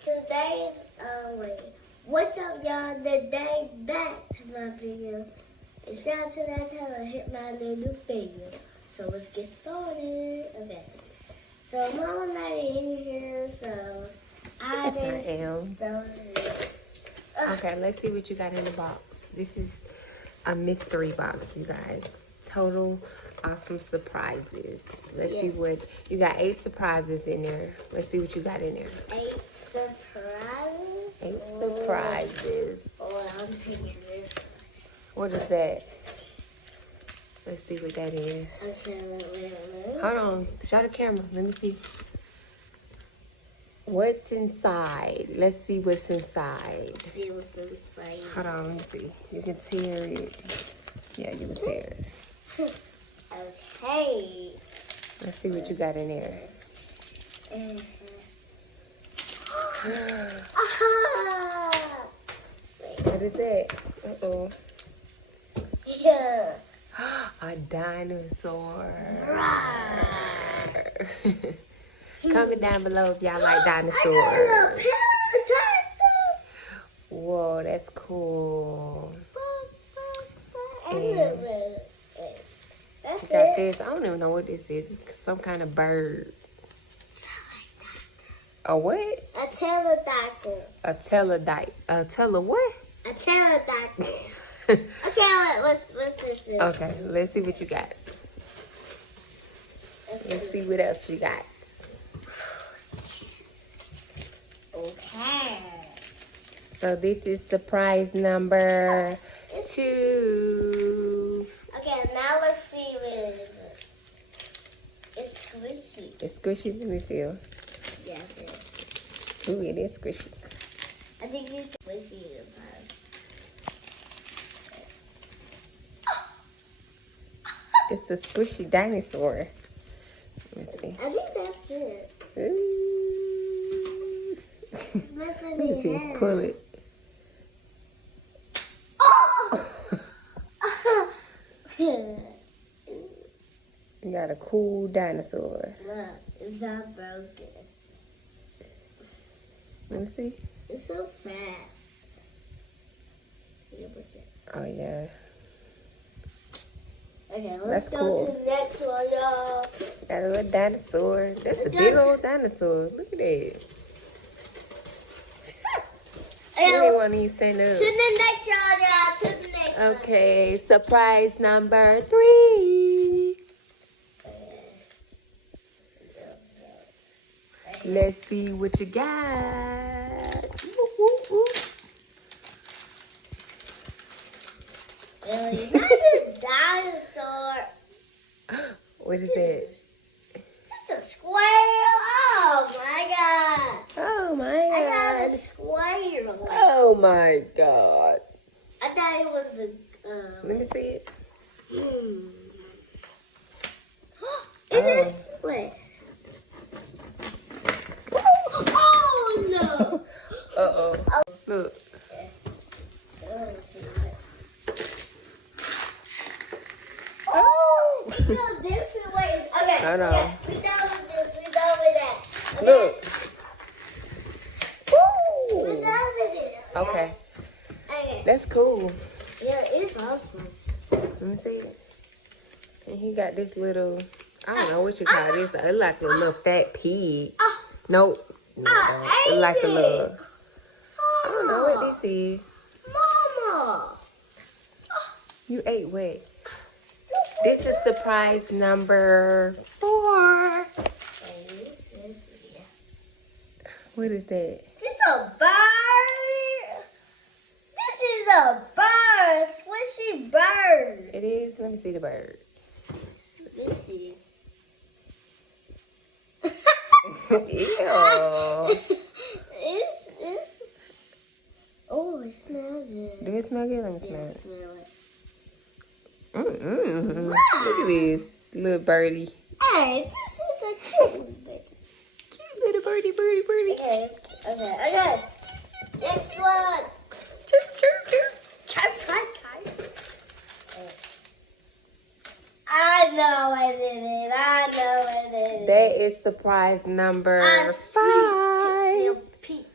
Today's what's up, y'all? The day back to my video. It's round to that time I hit my little video. So let's get started. Okay. So Mama not in here, so I Yes, I am. started. Okay, let's see what you got in the box. This is a mystery box, you guys. Total awesome surprises. Let's see what you got. 8 surprises in there. Let's see what you got in there. 8 surprises. 8 surprises. Oh, I'm taking this. What is that? Let's see what that is. Okay, wait. Hold on. Show the camera. Let me see. What's inside? Let's see what's inside. See what's inside. Hold on. Let me see. You can tear it. Yeah, you can tear it. Okay. Let's see what you got in there. What is that? Uh-oh. Yeah. A dinosaur. Comment down below if y'all like dinosaurs. Whoa, that's cool. That's You got it. this. I don't even know what this is. It's some kind of bird. A what? A pterodactyl. A telodite. A tele what? A pterodactyl. Okay, what's this? Is? Okay, let's see what you got. Let's see what else you got. Okay. So this is surprise number It's- 2. Okay, now let's see what it is. It's squishy. It's squishy. Let me feel. Yeah, Ooh, it is squishy. I think it's squishy in the past. It's a squishy dinosaur. Let me see. I think that's it. Ooh. What's in Let me the see. head? Pull it. Oh! You got a cool dinosaur. Look, it's not broken. Let me see. It's so fat. Yeah, what's it? Oh, yeah. Okay, let's That's go cool. to the next one, y'all. Got a little dinosaur. That's a big old dinosaur. Look at that. Anyone needs to stand up. To the next one, y'all. To the next one. Okay, surprise number 3. Let's see what you got. Woo, woo, woo. Really? Not a dinosaur. What is that? It's a squirrel. Oh my god. Oh my I got a god. squirrel. Oh my god. I thought it was a. Let me see it. It is split. Oh no. Uh-oh. Look. Oh, we go different ways. Okay. I know. Okay, we done with this. We done with that. Okay. Look. We Woo. done with it. Okay. Okay. That's cool. Yeah, it's awesome. Let me see it. And he got this little, I don't know what you call this. It's like a little fat pig. Nope. It's like a little, I don't know what this is. Mama. You ate what? This is surprise number 4. What is that? This a bird. This is a bird. Squishy bird. It is? Let me see the bird. Squishy. Ew. It's. Oh, it smells good. Do it smell good? Let me Yeah, smell it. smell it. Mm-mm. Wow. Look at this little birdie. Hey, this is a cute baby. Cute little birdie. Okay. Next one. Chirp, chirp, chirp. Chirp. I know I did it. That is surprise number A 5. sweet pink.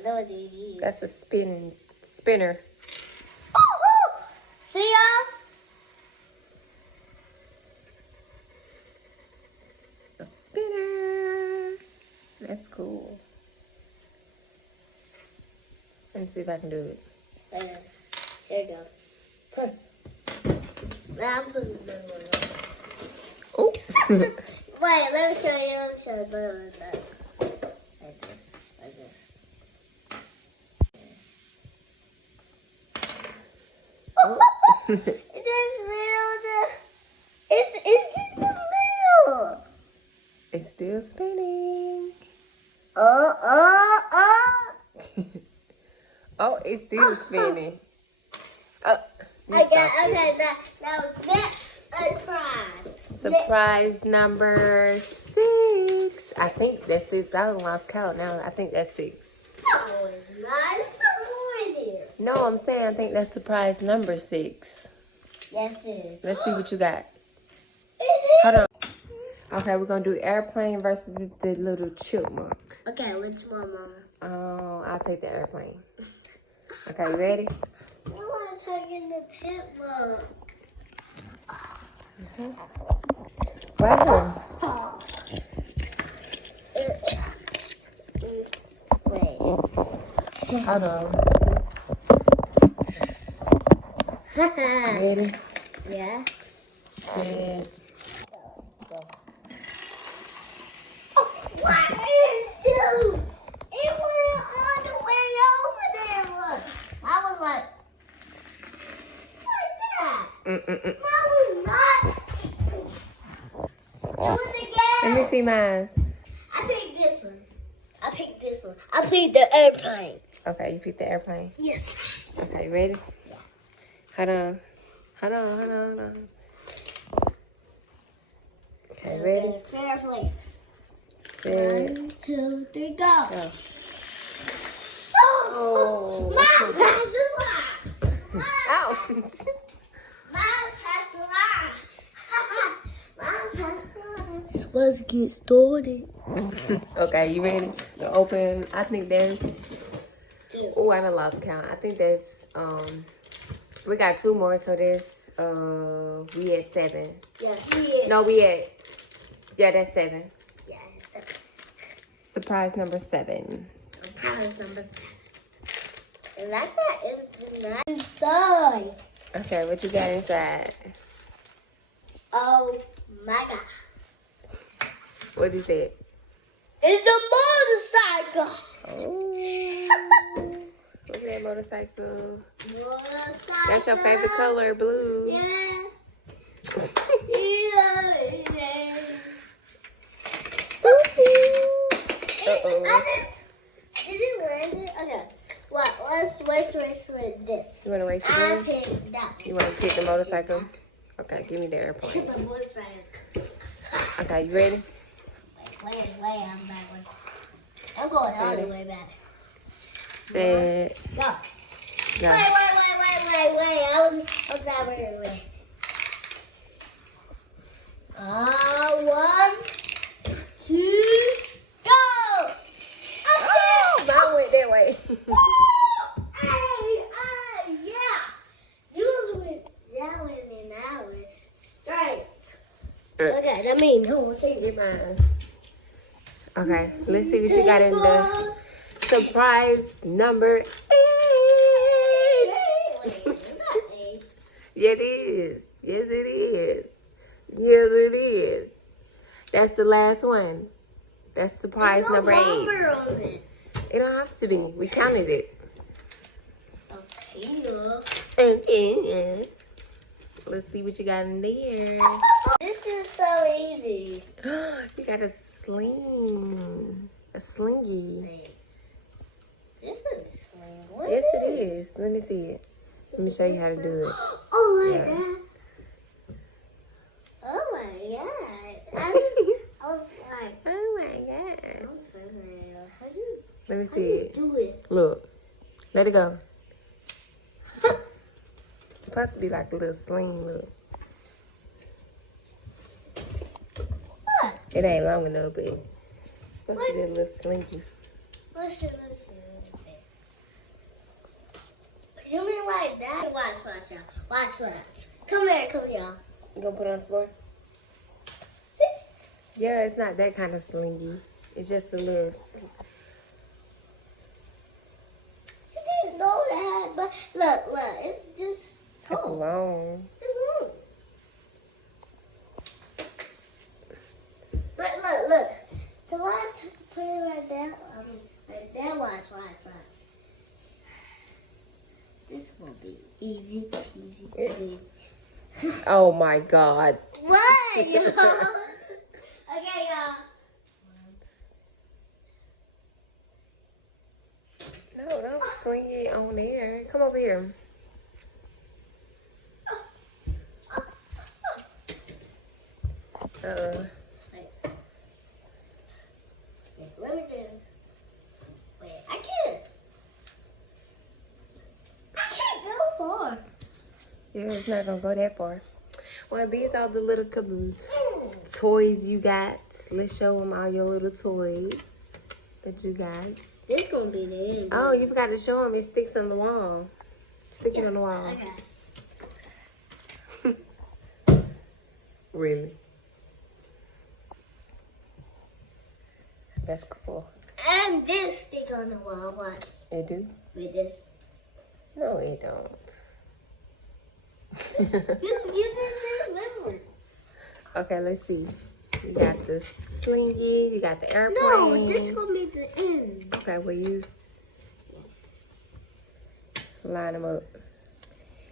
I know what it is. That's a spinner. See y'all? A spinner. That's cool. Let me see if I can do it. Here you go. Now I'm putting the blue one on. Oh. Wait, let me show you. The blue one. Like this. Like this. Oh. It is middle. It's in the middle. It's still spinning. Oh. Oh, it's still spinning. Oh. Okay, now next surprise. Surprise number 6. I think that's 6. I lost count now. I think that's 6. No, it's not. It's some more in here. No, I'm saying I think that's surprise number 6. Yes, it is. Let's see what you got. It is. Hold on. Okay, we're gonna do airplane versus the little chipmunk. Okay, which one, Mama? I'll take the airplane. Okay, you ready? I want to take in the chipmunk. Okay. Right here. Wait. Hold on. Ready? Yeah. Set. What is you? It went all the way over there. Look. I was like that. Mm-mm-mm. I was not. Do it again. Let me see mine. I picked this one. I picked the airplane. Okay, you picked the airplane. Yes. Okay, you ready? Yeah. Hold on. Okay, ready? Fair play. Set. 1, 2, 3, go. Go. Oh, mine passed the line. Ow. Mine passed the line. Mine passed the line. Let's get started. Okay, you ready to open? I think there's. 2. Oh, I done lost count. I think that's we got 2 more, so there's we at 7. Yes. No, we at that's 7. Yeah, 7. Surprise number 7. Surprise number 7. And that is the inside. Okay, what you got inside? Oh my God. What is it? It's a motorcycle. Oh, what's that motorcycle? Motorcycle. That's your favorite color, blue. Yeah. Uh-oh. Did it land it? Okay. What? Let's race with this. You want to race I again? picked that. You want to pick the motorcycle? Okay, give me the airplane. Pick the motorcycle. Okay, you ready? Wait, I'm backwards. I'm going all the way back. Set. Go. Go. Wait. I was not ready. 1, 2, go! Oh, mine went that way. Yeah. Yours went that way and then that way. Straight. Okay, that means no one say Get mine. Okay, let's see what you got in the surprise number 8. Wait, it's not 8. Yeah, it is. Yes, it is. Yes, it is. That's the last one. That's surprise There's no number 8. number on it. It don't have to be. We counted it. Okay. Let's see what you got in there. This is so easy. You got a sling. A slingy. Wait. This is sling. What Yes, is it is. Let me see it. Let me show you how to do it. Oh my Yeah. God. Oh my God. I was like, Oh my god. I'm so how do you Let me how do see you it. do it? Look. Let it go. It's supposed to be like a little sling. Look. What? It ain't long enough, but it's supposed to be a little slinky. Listen. You mean like that? Watch, y'all. Watch. Come here, y'all. You gonna put it on the floor? See? Yeah, it's not that kind of slingy. It's just a little. You didn't know that, but look, it's just It's tall. long. It's long. But look. So I put it right there. Right there. Watch. This will be easy. Oh my God. What, y'all? Okay, y'all. No, don't sling it on there. Come over here. Let me do. Wait, I can't go far. Yeah, it's not gonna go that far. Well, these are the little caboose toys you got. Let's show them all your little toys that you got. This gonna be the end. Oh, you forgot to show them. It sticks on the wall. Stick it on the wall. Okay. Really? That's cool. And this stick on the wall. Watch. It do? With this. No, it don't. You didn't remember. Okay, let's see. You got the slingy. You got the airplane. No, this is gonna be the end. Okay, well, you line them up.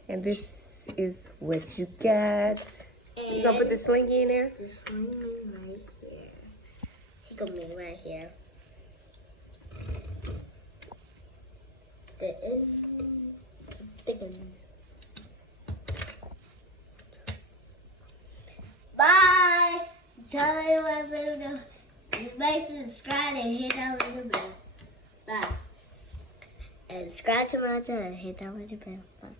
And this is what you got. You gonna put the slingy in there? This one right here. He gonna be right here. The end. Bye. Tell me what video. Make sure to subscribe and hit that little bell. Bye. And subscribe to my channel and hit that little bell. Bye.